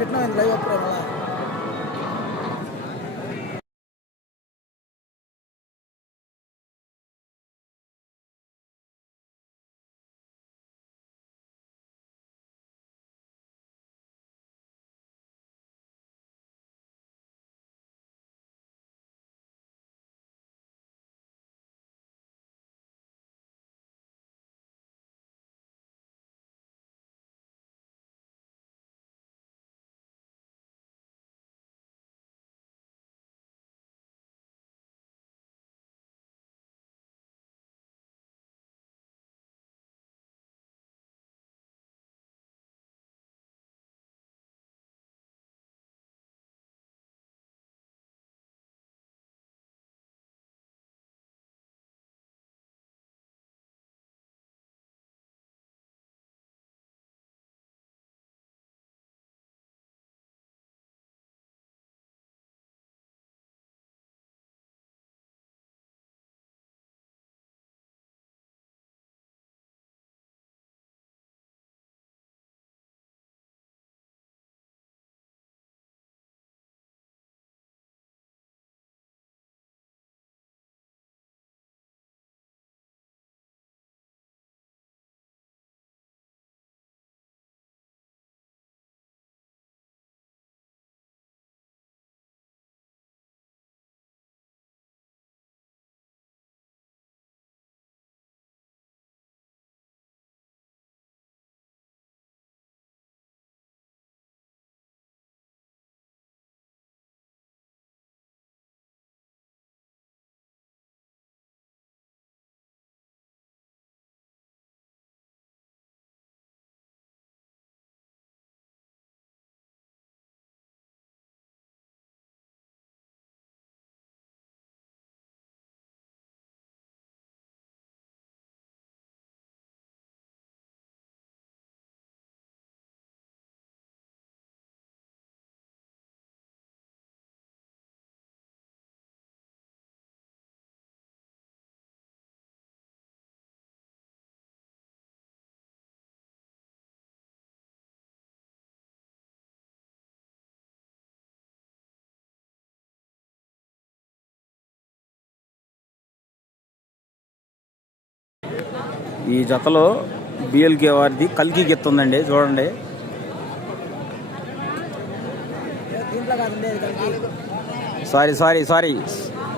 పెట్టినా లైవ్ ఈ జతలో బిఎల్కే వారిది కల్కి గిత్త ఉందండి చూడండి. Sorry sorry sorry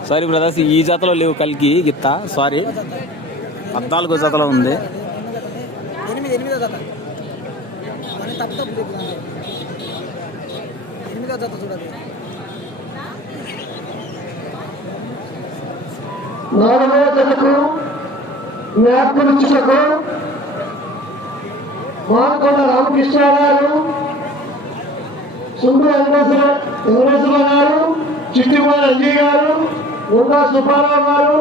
sorry brothers ఈ జతలో లేవు కల్కి గిత్త సారీ పద్నాలుగో జతలో ఉంది. నాలుగవ జతకు జ్ఞాపకమిచ్చుటకు మాకొండ రామకృష్ణ గారు సుందర వెంకటేశ్వర గారు చిట్టిమూల అంజీ గారు ఉండా సుబ్బారావు గారు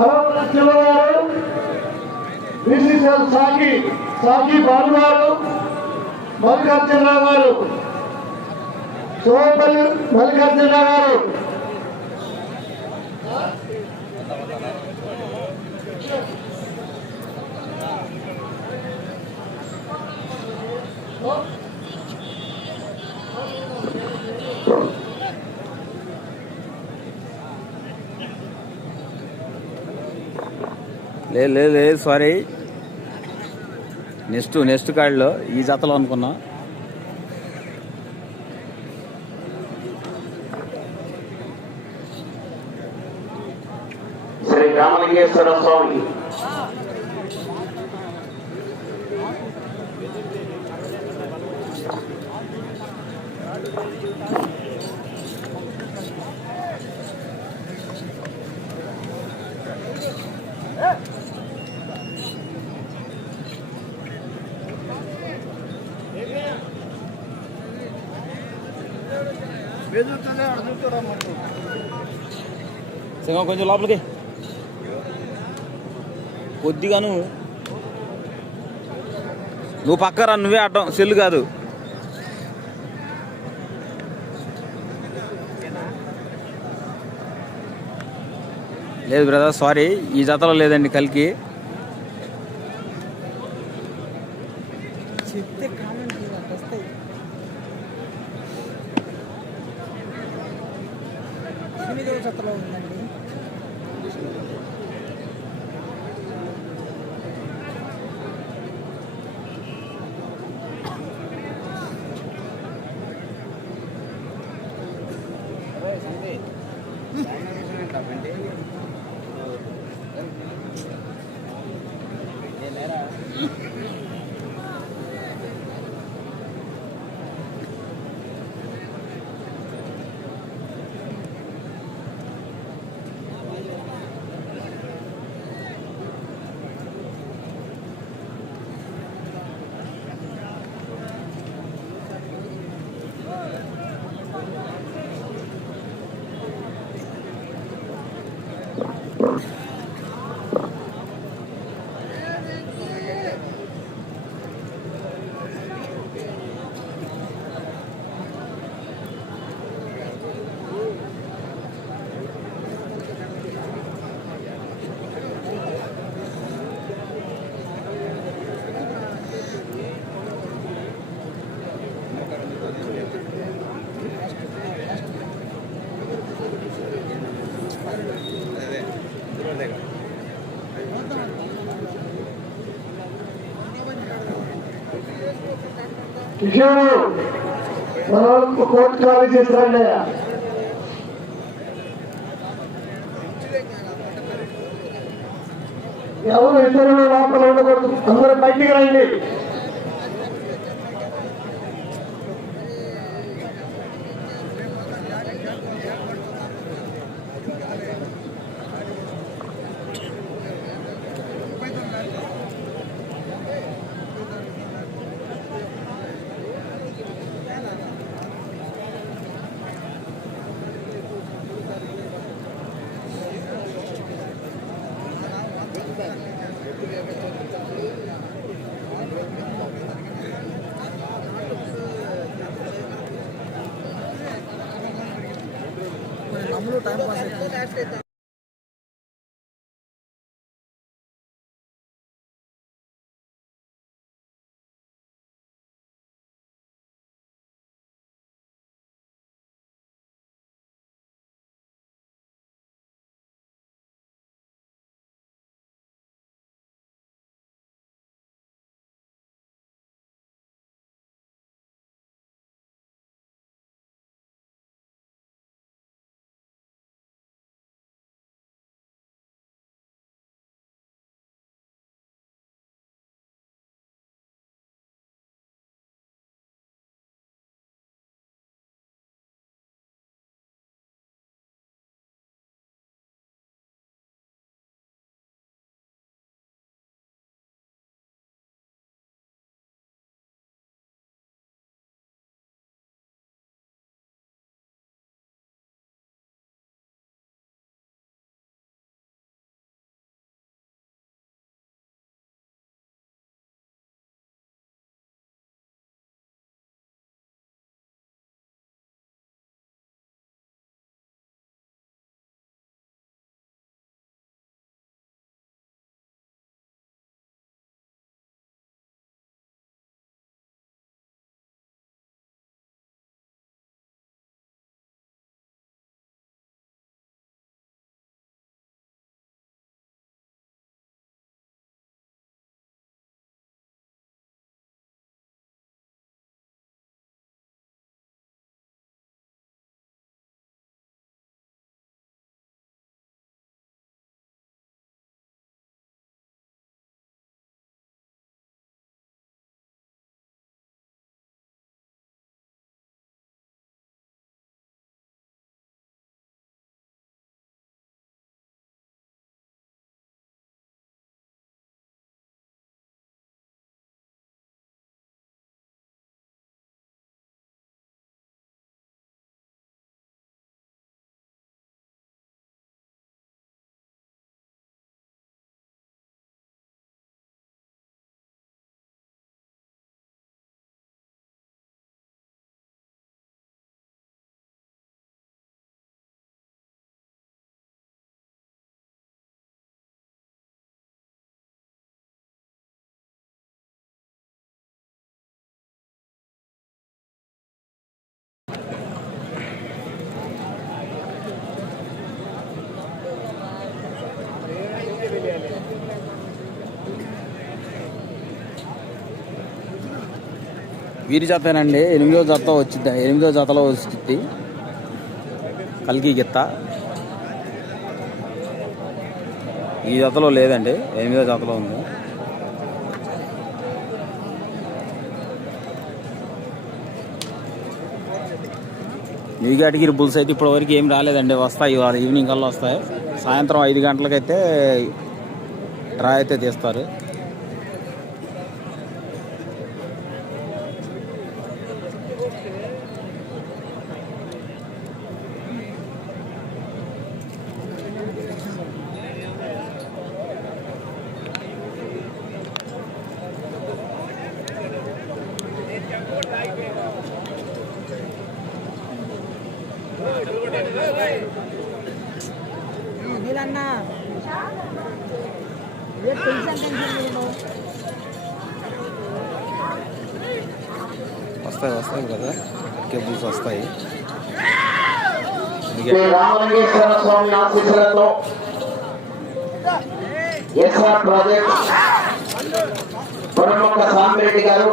అరవల శివ గారు బీసీసీఎల్ సాకి సాకి బాలు గారు మల్లికార్జునరావు గారు సోపల్లి మల్లికార్జునరావు గారు లేదు లేదు లేదు సారీ నెక్స్ట్ నెక్స్ట్ కార్డులో ఈ జతలో అనుకున్నా. సింగం కొంచెం లోపలికి. కొద్దిగాను. నువ్వు పక్కరా నువ్వే అడ్డం సెల్లు కాదు. లేదు బ్రదర్ సారీ ఈ జతలో లేదండి కలికి చెప్తే కామెంట్ వస్తాయి జతలో ఉందండి కిషోరు మన వాళ్ళకు కోర్టు ఖాళీ చేస్తారండి ఎవరు ఇద్దరు లోపల ఉండకూడదు. అందరూ బయటికి రండి. వీరి జతేనండి. ఎనిమిదో జత వచ్చింది. ఎనిమిదో జతలో వచ్చింది. కల్కి గిత్త. ఈ జతలో లేదండి. ఎనిమిదో జతలో ఉంది. మీ కేటగిరి బుల్స్ అయితే ఇప్పటివరకు ఏం రాలేదండి. వస్తాయి ఇవాళ ఈవినింగ్ కల్లా వస్తాయి. సాయంత్రం ఐదు గంటలకైతే డ్రా అయితే తీస్తారు. వస్తాయి వస్తాయి కదా? కేబుల్స్ వస్తాయి. శ్రీ రామలింగేశ్వర స్వామి ఆశీస్సులతో ఎస్ఆర్ ప్రాజెక్ట్ పురమొక్క సాంబిరెడ్డి గారు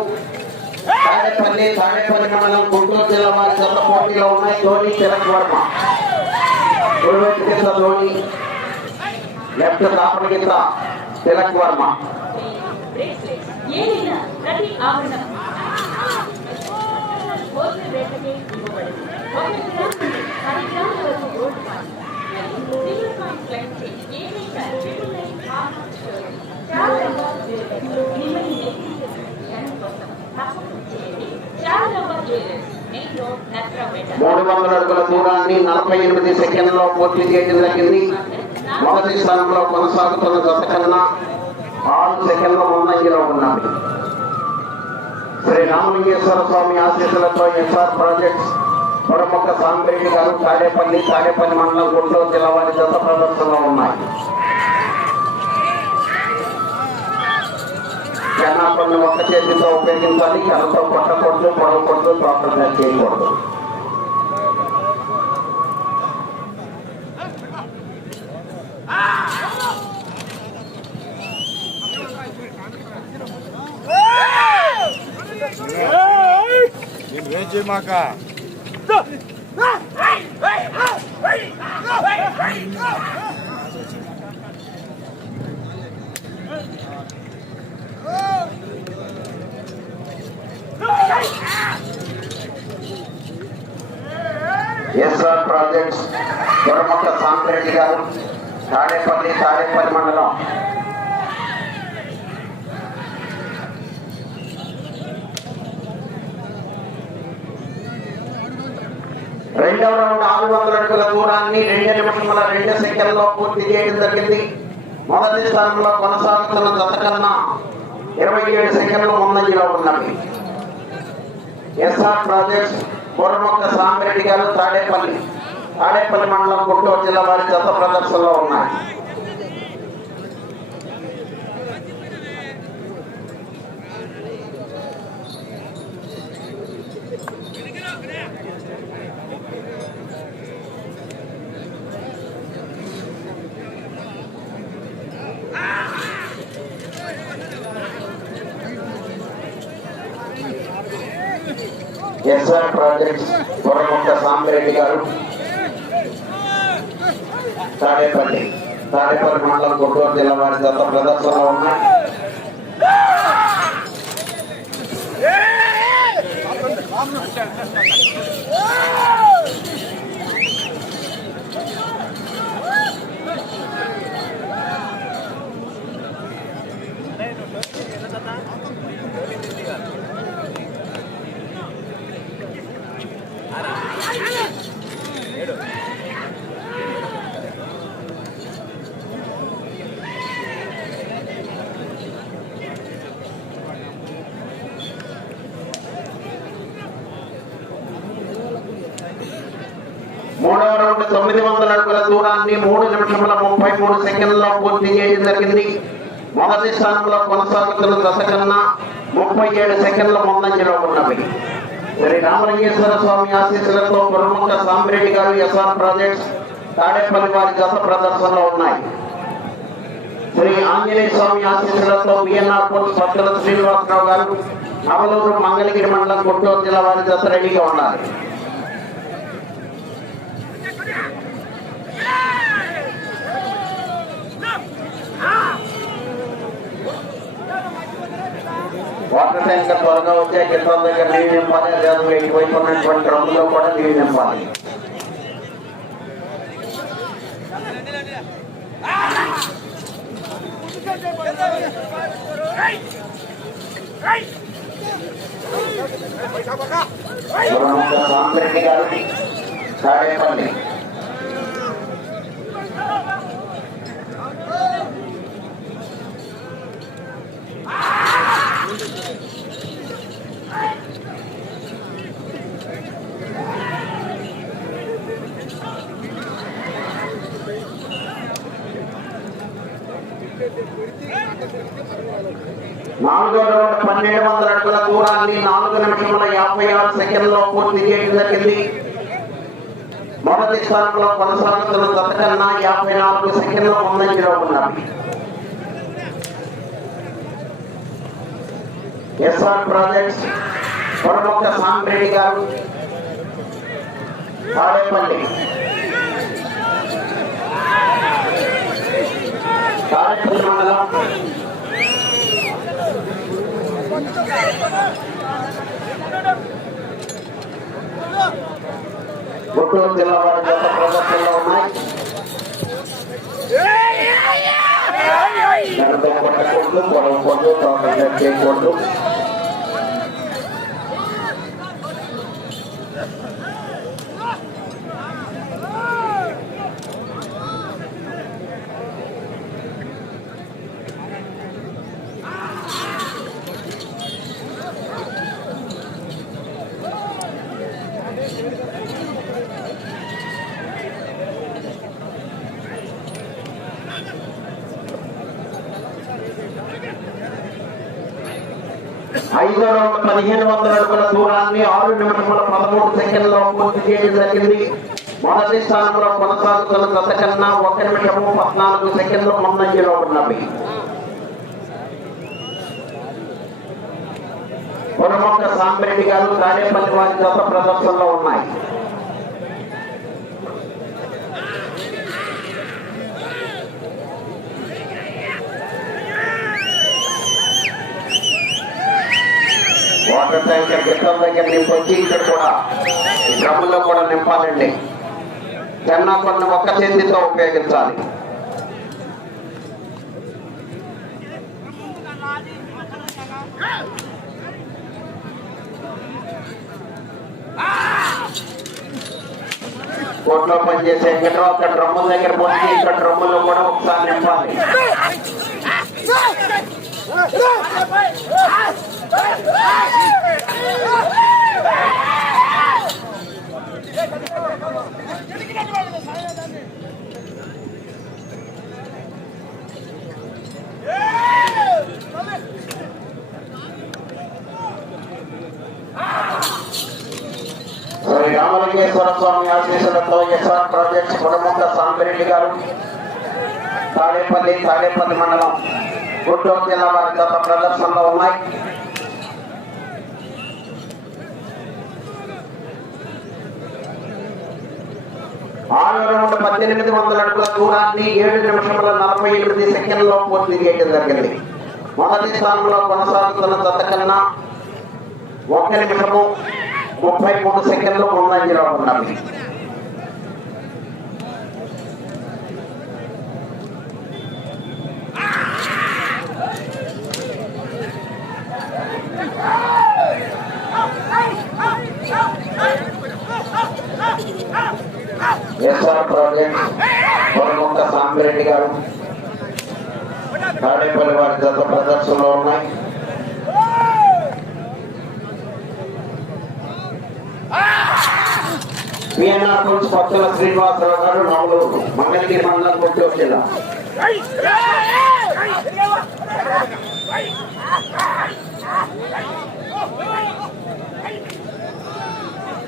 తాడేపల్లి తాడేపల్లి మండలం గుంటూరు జిల్లా వారి జత పోటీలో ఉన్నాయి. ధోని తిలక్ వర్మ. గురువెట్టి కింద ధోని. లెఫ్ట్ కాపడి కింద తిలక్ వర్మ. ఇవ్వబడింది మూడు వందల అడుగుల దూరాన్ని నలభై ఎనిమిది సెకండ్లో పూర్తి చేయడం జరిగింది. మొదటి స్థానంలో కొనసాగుతున్న జత కన్నా ఆరు సెకండ్ల ముందంజలో ఉన్నాడు శ్రీ రామలింగేశ్వర స్వామి ఆశీస్సులతో ఎస్ఆర్ ప్రాజెక్ట్స్ పొడమొక్క సాంబరెడ్డి గారు తాడేపల్లి తాడేపల్లి మండలం గుంటూరు జిల్లా వారి దశ ప్రదర్శనలో ఉన్నాయి. జనాభాన్ని ఒక్క చేతితో ఉపయోగించాలి కలతో కొట్టకూడదు పొడవకూడదు తోటగా చేయకూడదు నేను వెయిట్ చేయమాక ఎస్ఆర్ ప్రాజెక్ట్స్ దొరమక్క సాంబరెడ్డి గారు తాడేపల్లి తాడేపల్లి మండలం రెండవ రౌండ్ ఆరు వందల అడుగుల దూరాన్ని రెండు నిమిషముల రెండు సెకండ్లో పూర్తి చేయడం జరిగింది. మొదటి స్థానంలో కొనసాగుతున్న జత కన్నా ఇరవై ఏడు సెకండ్లు ముందంజలో ఉన్నవి. ఎస్ఆర్ ప్రాజెక్ట్స్ పూర్వమొక్క సాంబరెడ్డి గారు తాడేపల్లి తాడేపల్లి మండలం గుంటూరు జిల్లా వారి జత ప్రదర్శనలో ఉన్నాయి. ఎస్ఆర్ ప్రాజెక్ట్స్ కొరగుంట సాంబిరెడ్డి గారు తాడేపల్లి తాడేపల్లి మండలం గుంటూరు జిల్లా వారి జత ప్రదర్శనలో ఉన్న Yeah రౌండ్ తొమ్మిది వందల అడుగుల దూరాన్ని మూడు నిమిషముల ముప్పై మూడు సెకండ్లలో పూర్తి చేయడం జరిగింది. మొదటి స్థానంలో కొనసాగుతున్న దశ కన్నా ముప్పై ఏడు సెకండ్ల ముందంజలో ఉన్నవి. శ్రీ రామలింగేశ్వర స్వామి ఆశీస్సులతో ప్రముఖ సాంబరెడ్డి గారు ఎస్ఆర్ ప్రాజెక్ట్స్ తాడేపల్లి వారి గత ప్రదర్శనలో ఉన్నాయి. శ్రీ ఆంజనేయ స్వామి ఆశీస్సులతో బిఎన్ఆర్ పోల్ పక్కల శ్రీనివాసరావు గారు అవలూరు మంగళగిరి మండలం గుంటూరు జిల్లా వారి దశ రెడీగా ఉన్నారు వాటర్ ట్యాంకర్ త్వరగా వచ్చే కింద దగ్గర నీరు నింపాలి. అదే ఇటువైపు ఉన్నటువంటి రంగులో కూడా నీరు నింపాలి. రామరెడ్డి గారు తాడేపల్లి నాలుగో రౌండ్ పన్నెండు వందల అడుగుల దూరాన్ని నాలుగు నిమిషముల యాభై ఆరు సెకండ్లో పూర్తి చేయడం జరిగింది మొదటి స్థానంలో కొనసాగుతున్న జత కన్నా యాభై నాలుగు సెకండ్ల ముందంజలో ఉన్నారు ఎస్ఆర్ ప్రాజెక్ట్స్ పొడమొక్క సాంబ్రెడ్డి గారు తాడేపల్లి తాడేపల్లి మండలం గుంటూరు జిల్లా వారి జత ప్రదర్శనలో ఉన్నాయి కొట్టకూడదు పొడవకూడదు తోట చేయకూడదు ఐదు వందల పదిహేను వందల అడుగుల దూరాన్ని ఆరు నిమిషముల పదమూడు సెకండ్లో పూర్తి చేయడం జరిగింది. మొదటి స్థానంలో కొనసాగుతున్న గత కన్నా ఒక నిమిషము పద్నాలుగు సెకండ్లు ముందంజలో ఉన్నవి. పొరమొక్క సాంబరెడ్డి గారు తాడేపల్లి వారి గత ప్రదర్శనలో ఉన్నాయి. వాటర్ ట్యాంకర్ గిట్టల దగ్గర నింపొచ్చి ఇక్కడ కూడా డ్రమ్ములో కూడా నింపాలండి చెన్నా కొన్ని ఒక్క చేతితో ఉపయోగించాలి కోట్లో పనిచేసే ఇక్కడ ఒక డ్రమ్ముల దగ్గర పోయి ఇక్కడ డ్రమ్ములో కూడా ఒకసారి నింపాలి రామలింగేశ్వర స్వామి ఆశీస్సులతో ఎస్ఆర్ ప్రాజెక్ట్స్ గుడముక్క సాంబరెడ్డి గారు తాడేపల్లి తాడేపల్లి మండలం గుంటూరు జిల్లా వారి గత ప్రదర్శనలో ఉన్నాయి. ఆరు రౌండ్ పద్దెనిమిది వందల అడుగుల దూరాన్ని ఏడు నిమిషముల నలభై ఎనిమిది సెకండ్లో పూర్తి చేయడం జరిగింది. మొదటి స్థానంలో కొనసాగుతున్న జత కన్నా ఒక నిమిషము ముప్పై మూడు సెకండ్లు ముందంజలో ఉన్నవి ఎస్ఆర్ ప్రాజెక్ట్ పొరముక్క సాంబిరెడ్డి గారు తాడేపల్లి వారి జత ప్రదర్శనలో ఉన్నాయి పిఎన్ఆర్ కోచ్ పచ్చల శ్రీనివాసరావు గారు నవలూరు మంగళగిరి మండలం గుంటూరు జిల్లా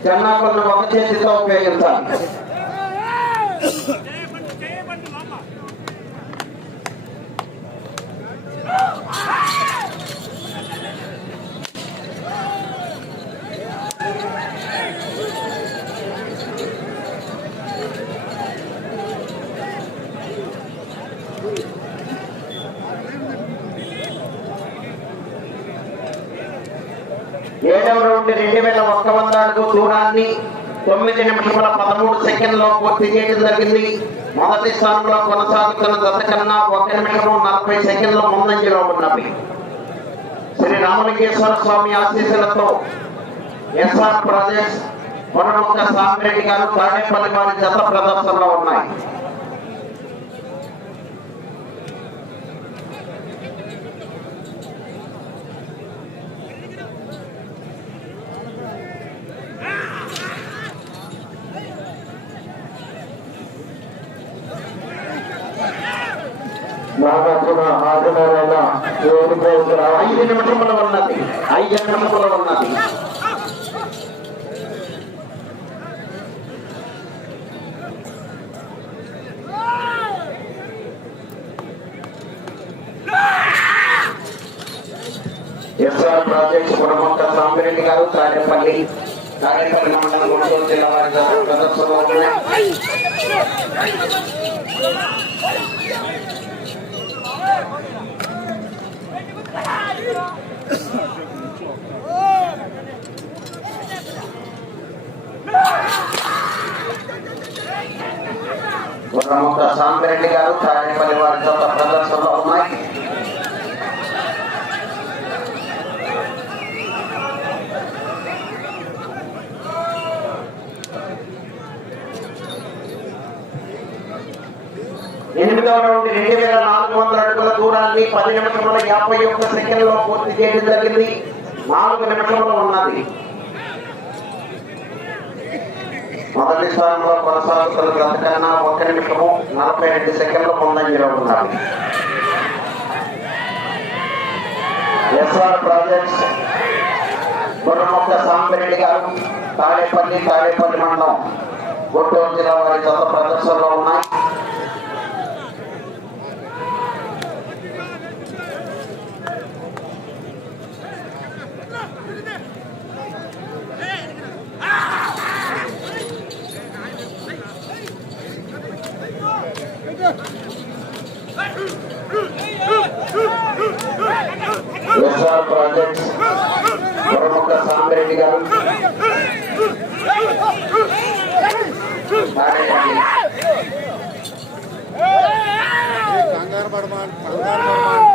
చెన్నాపల్లి ఒక చేతితో ఉపయోగించాలి ఏడవ రౌండ్ రెండు వేల ఒక్క దూరాన్ని తొమ్మిది నిమిషముల పదమూడు సెకండ్లో పూర్తి చేయడం జరిగింది. మొదటి స్థానంలో కొనసాగుతున్న గత కన్నా ఒక నిమిషము నలభై సెకండ్ల ముందంజలో ఉన్నవి. శ్రీ రామలింగేశ్వర స్వామి ఆశీస్సులతో ఎస్ఆర్ ప్రదేశ్ కొనమొక్క సామిరెడ్డి గారు తాడేపల్లి వారి జత ప్రదర్శనలో ఉన్నాయి. ఐదు నిమిషముల ఉన్నది ఐదు నిమిషముల ఉన్నది ఎస్ఆర్ ప్రాజెక్ట్ గుణమొక్క సాంబిరెడ్డి గారు తాడేపల్లి తాడేపల్లి మండలం గుంటూరు జిల్లా వారి ప్రదర్శన ప్రదర్శనలో ఉన్నాయి గుణమొక్క సాంబిరెడ్డి గారు తాడేపల్లి వారి జత ప్రదర్శనలో ఉన్నాయి ఎనిమిదవ రౌండ్ రెండు వేల నాలుగు వందల అడుగుల దూరాన్ని పది నిమిషముల యాభై ఒక్క సెకండ్లో పూర్తి చేయడం జరిగింది. నాలుగు నిమిషంలో ఉన్నది. మొదటి స్థానంలో కొనసాగుతున్న గతకన్నా ఒక నిమిషము నలభై రెండు సెకండ్ల ముందంజలో ఉన్నారు ఎస్ఆర్ ప్రాజెక్ట్స్ గుర్రమొక్క సాంబరెడ్డి గారు తాడేపల్లి తాడేపల్లి మండలం గుంటూరు జిల్లా వారి గత ప్రదర్శనలో ఉన్నాయి. ఎస్ఆర్ ప్రాజెక్ట్స్ ప్రముఖ సాంబరెడ్డి గారు తాడేపల్లి. కంగారు పడమాన్ కంగారు పడమాన్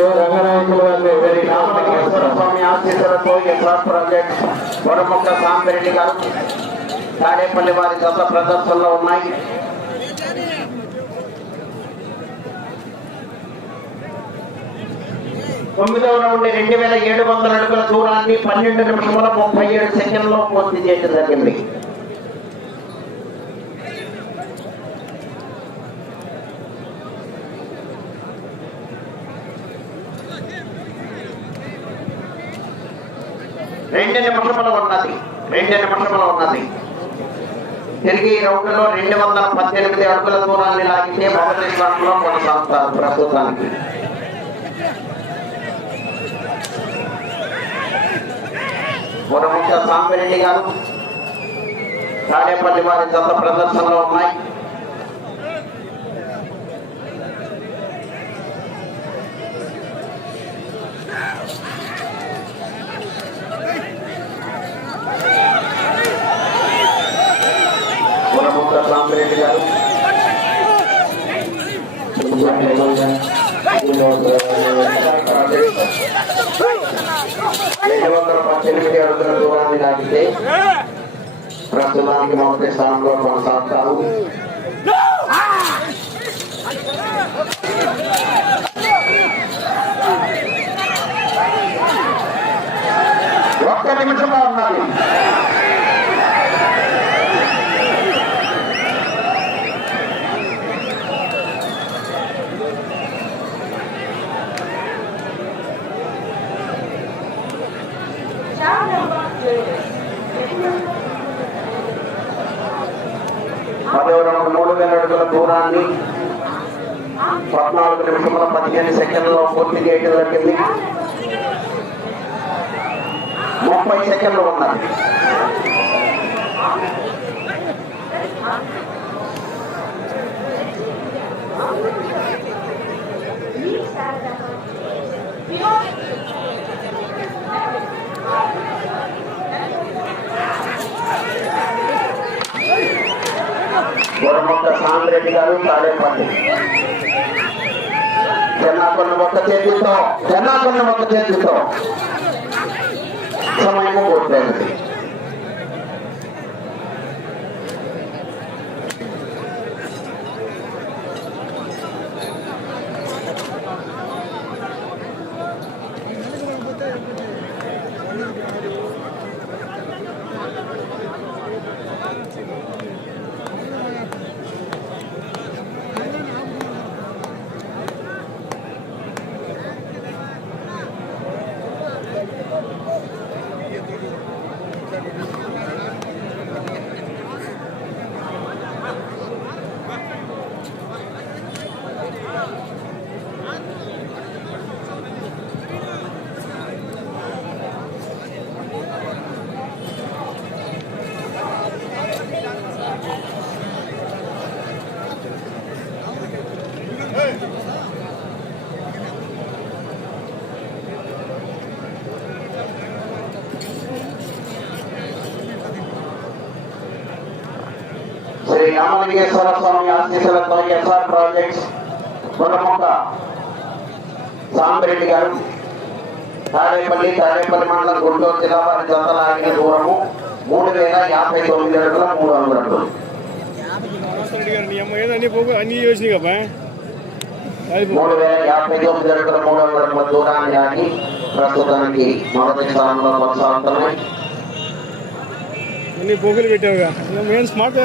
ఏం పడలా స్వామి ఆశీస్సులతో ప్రాజెక్ట్ వరముక్క సాంబరెడ్డి గారు తాడేపల్లి వారి గత ప్రదర్శనలో ఉన్నాయి. తొమ్మిదవ రౌండ్ రెండు వేల ఏడు వందల అడుగుల దూరాన్ని పన్నెండు నిమిషముల ముప్పై ఏడు సెకండ్లో పూర్తి చేయడం జరిగింది. రెండు నిమిషములు ఉన్నది. రెండు నిమిషములు ఉన్నది. తిరిగి ఈ రౌండ్లో రెండు వందల పద్దెనిమిది అడుగుల దూరాన్ని లాగితే మొదటి స్థానంలో కొనసాగుతారు ప్రస్తుతానికి గురముఖ సాంబిరెడ్డి గారు తాడేపల్లి వారి జత ప్రదర్శనలో ఉన్నాయి గురముఖ సాంబిరెడ్డి గారు రెండు వందల పద్దెనిమిది అడుగుల దూరాన్ని ప్రస్తుతానికి మొదటి స్థానంలో కొనసాగుతారు ఒక్క నిమిషంలో ఉన్నది Chào mừng అడుగుల దూరాన్ని పద్నాలుగు నిమిషముల పదిహేను సెకండ్లలో పూర్తి చేయడం జరిగింది ముప్పై సెకండ్లు ఉన్నాయి వరమొక్క సాంద్రెడ్డి గారు తాడేపల్లి. జనాకొండ మొక్క చేతితో జనాకొండ మొక్క చేతితో. సమయము పూర్తయింది. శ్రీ రామలింగేశ్వర స్వామి ఆశీస్సులతో ఎస్ఆర్ ప్రాజెక్ట్స్ గురముక్క సాంబరెడ్డి గారు తాడేపల్లి తాడేపల్లి మండలం గుంటూరు జిల్లా వారి జతలాగిన దూరము మూడు వేల యాభై తొమ్మిది అడుగుల మూడు అంగుళాలు నీ అమ్మ ఏదో అన్ని పోగు అన్ని చేసినాయి కదా అది మూడు వేల యాభై తొమ్మిది అడుగుల మూడు అంగుళముల దూరాన్ని ఆగి ప్రస్తుతానికి మొదటి స్థానంలో కొనసాగుతున్నాయి అన్ని పోగులు పెట్టావుగా మేము స్మార్ట్